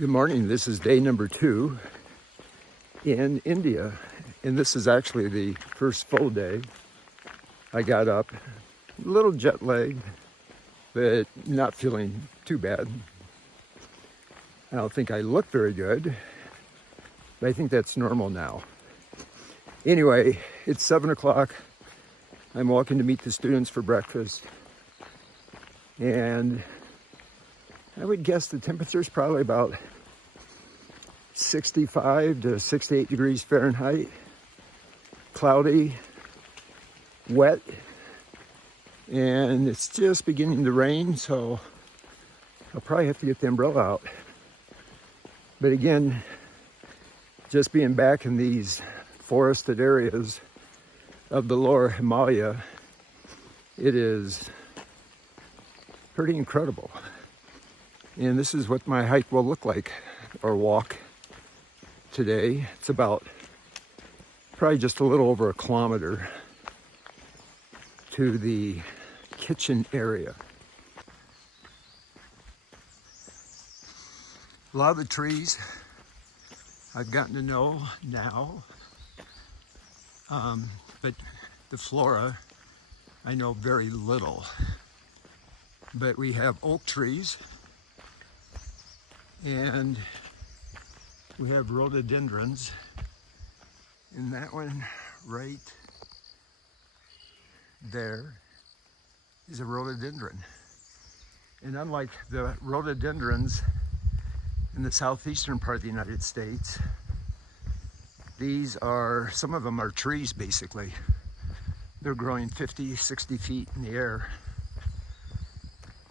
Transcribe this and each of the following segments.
Good morning. This is day number 2 in India, and this is actually the first full day. I got up a little jet lagged, but not feeling too bad. I don't think I look very good, but I think that's normal now. Anyway, it's 7 o'clock. I'm walking to meet the students for breakfast, and I would guess the temperature is probably about 65 to 68 degrees Fahrenheit, cloudy, wet, and it's just beginning to rain, so I'll probably have to get the umbrella out. But again, just being back in these forested areas of the lower Himalaya, it is pretty incredible. And this is what my hike will look like, or walk, today. It's about probably just a little over a kilometer to the kitchen area. A lot of the trees I've gotten to know now, but the flora I know very little. But we have oak trees, and we have rhododendrons, and that one right there is a rhododendron. And unlike the rhododendrons in the southeastern part of the United States, these are, some of them are trees basically. They're growing 50, 60 feet in the air.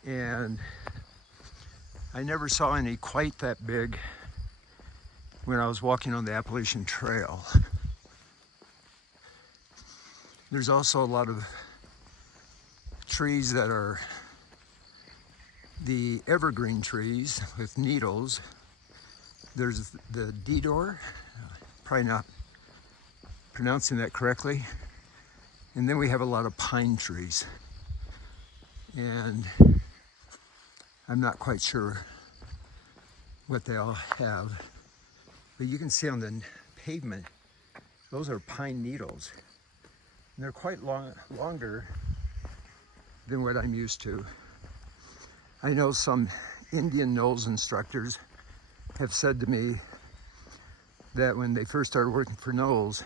And I never saw any quite that big when I was walking on the Appalachian Trail. There's also a lot of trees that are the evergreen trees with needles. There's the deodar, probably not pronouncing that correctly. And then we have a lot of pine trees. And I'm not quite sure what they all have. But you can see on the pavement, those are pine needles. And they're quite longer than what I'm used to. I know some Indian nose instructors have said to me that when they first started working for Knowles,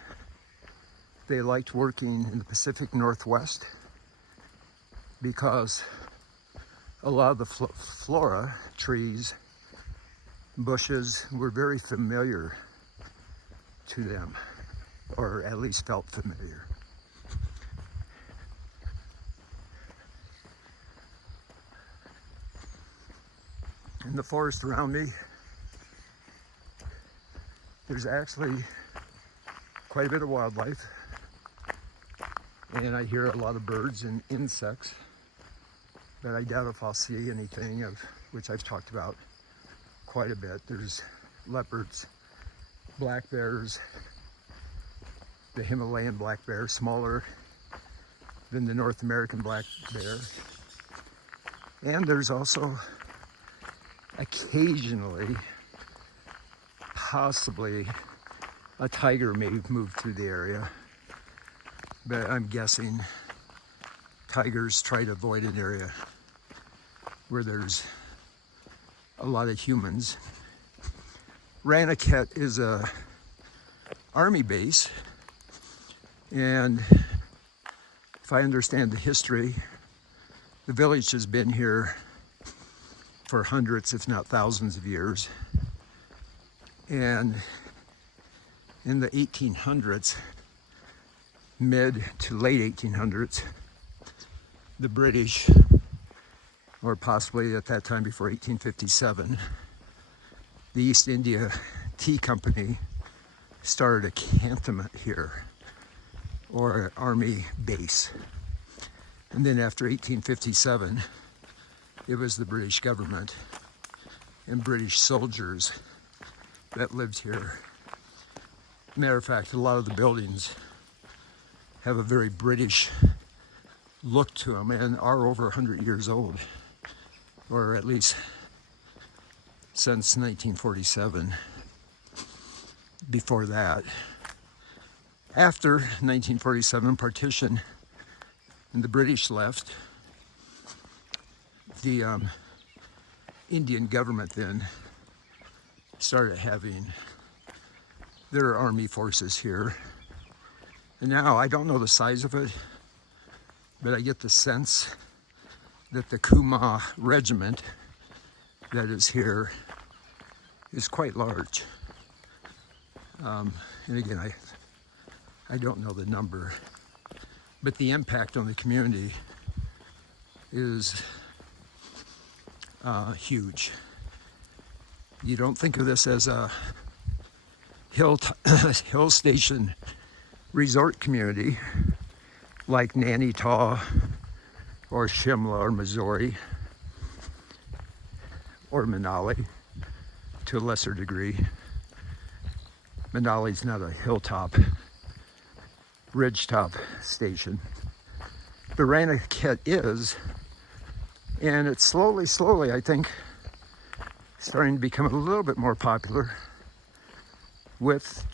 they liked working in the Pacific Northwest because a lot of the flora, trees, bushes were very familiar to them, or at least felt familiar. In the forest around me, there's actually quite a bit of wildlife, and I hear a lot of birds and insects, but I doubt if I'll see anything of which I've talked about quite a bit. There's leopards, black bears, the Himalayan black bear, smaller than the North American black bear. And there's also occasionally, possibly, a tiger may move through the area. But I'm guessing tigers try to avoid an area where there's a lot of humans. Ranakhet is a army base, and if I understand the history, the village has been here for hundreds, if not thousands of years. And in the 1800s, mid to late 1800s, the British, or possibly at that time before 1857, the East India Tea Company started a cantonment here, or an army base. And then after 1857, it was the British government and British soldiers that lived here. Matter of fact, a lot of the buildings have a very British look to them and are over 100 years old, or at least since 1947. Before that, after 1947 partition and the British left, the Indian government then started having their army forces here. And now I don't know the size of it, but I get the sense that the Kuma regiment that is here is quite large. And again, I don't know the number, but the impact on the community is huge. You don't think of this as a hill station resort community like Nainital or Shimla or Missouri or Manali to a lesser degree. Manali's not a hilltop, ridgetop station. But Ranakhet is, and it's slowly, I think, starting to become a little bit more popular with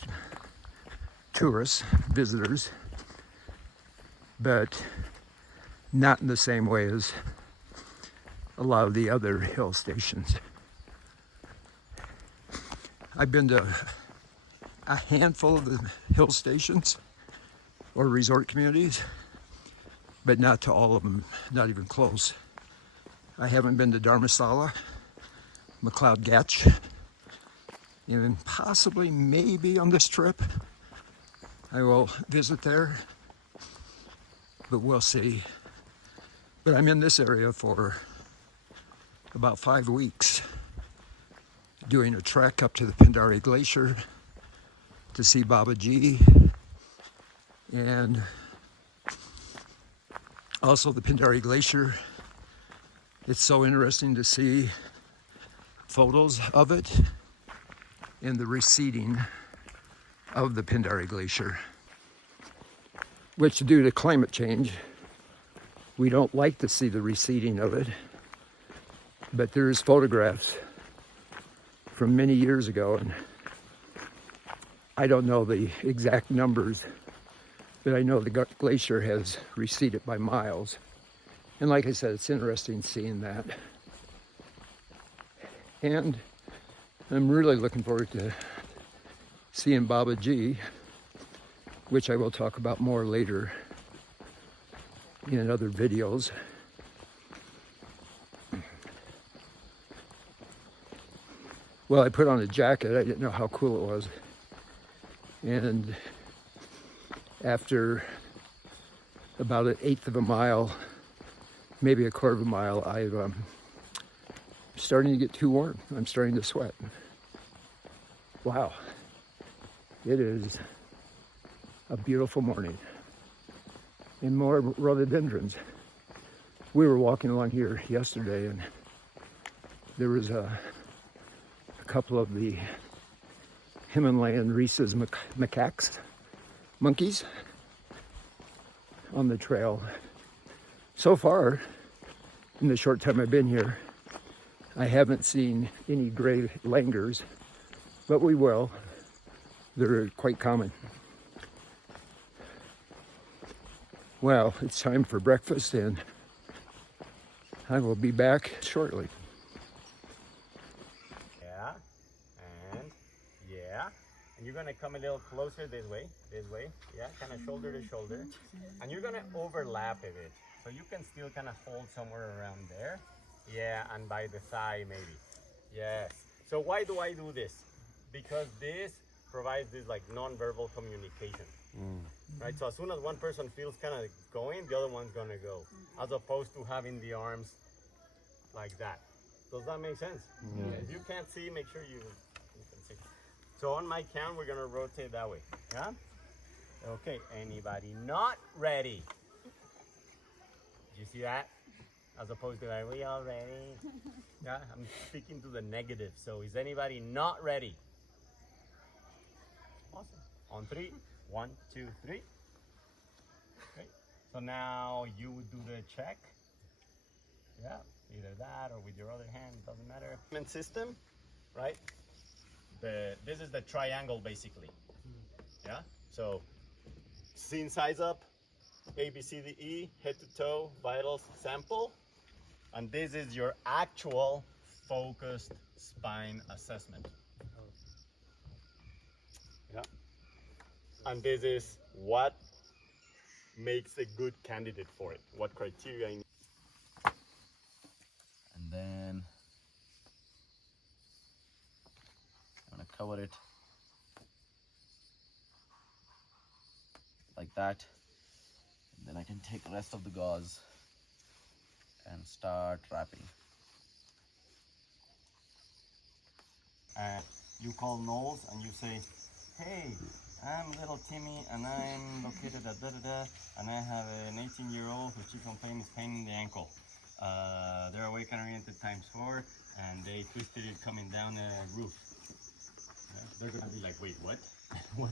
tourists, visitors, but not in the same way as a lot of the other hill stations. I've been to a handful of the hill stations or resort communities, but not to all of them, not even close. I haven't been to Dharamsala, McLeod Gach, and possibly, maybe on this trip, I will visit there, but we'll see. But I'm in this area for about 5 weeks, doing a trek up to the Pindari Glacier to see Babaji, and also the Pindari Glacier. It's so interesting to see photos of it and the receding of the Pindari Glacier, which due to climate change, we don't like to see the receding of it, but there's photographs from many years ago, and I don't know the exact numbers, but I know the glacier has receded by miles. And like I said, it's interesting seeing that. And I'm really looking forward to seeing Babaji, which I will talk about more later in other videos. Well, I put on a jacket. I didn't know how cool it was. And after about 1/8 of a mile, maybe 1/4 of a mile, I'm starting to get too warm. I'm starting to sweat. Wow. It is a beautiful morning. And more rhododendrons. We were walking along here yesterday, and there was a couple of the Himalayan rhesus monkeys on the trail. So far, in the short time I've been here, I haven't seen any gray langurs, but we will. They're quite common. Well, it's time for breakfast, and I will be back shortly. And you're gonna come a little closer this way, yeah, kind of shoulder to shoulder. And you're gonna overlap a bit. So you can still kind of hold somewhere around there. Yeah, and by the thigh maybe. Yes. So why do I do this? Because this provides this like non-verbal communication. Right? So as soon as one person feels kind of going, the other one's gonna go. As opposed to having the arms like that. Does that make sense? Yeah. If you can't see, make sure you can see. So on my count, we're gonna rotate that way, yeah? Okay, anybody not ready? Do you see that? As opposed to, are we all ready? Yeah, I'm speaking to the negative. So is anybody not ready? Awesome. On 3, 1, 2, 3. Okay, so now you would do the check. Yeah, either that or with your other hand, doesn't matter. System. right? This is the triangle basically. Yeah. So scene size up, A, B, C, D, E, head to toe, vitals, sample, and this is your actual focused spine assessment. Yeah. And this is what makes a good candidate for it. What criteria I need. And then I'm gonna cover it like that. And then I can take the rest of the gauze and start wrapping. And you call Knowles and you say, hey, I'm little Timmy and I'm located at da-da-da and I have an 18-year-old whose chief complaint is pain in the ankle. They're awaken-oriented ×4 and they twisted it coming down a roof. They're gonna be like, wait, what? What?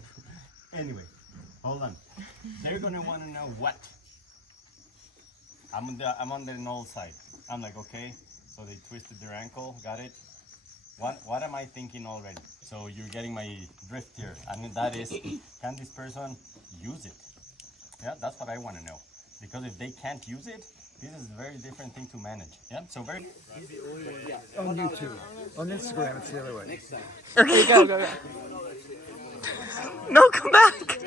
Anyway, hold on. They're gonna want to know what. I'm on the Knowles side. I'm like, okay, so they twisted their ankle, got it. What am I thinking already? So you're getting my drift here. I mean, that is, can this person use it? Yeah, that's what I want to know. Because if they can't use it, this is a very different thing to manage. Yeah, so very. On YouTube. On Instagram, it's the other way. Okay, go. No, come back.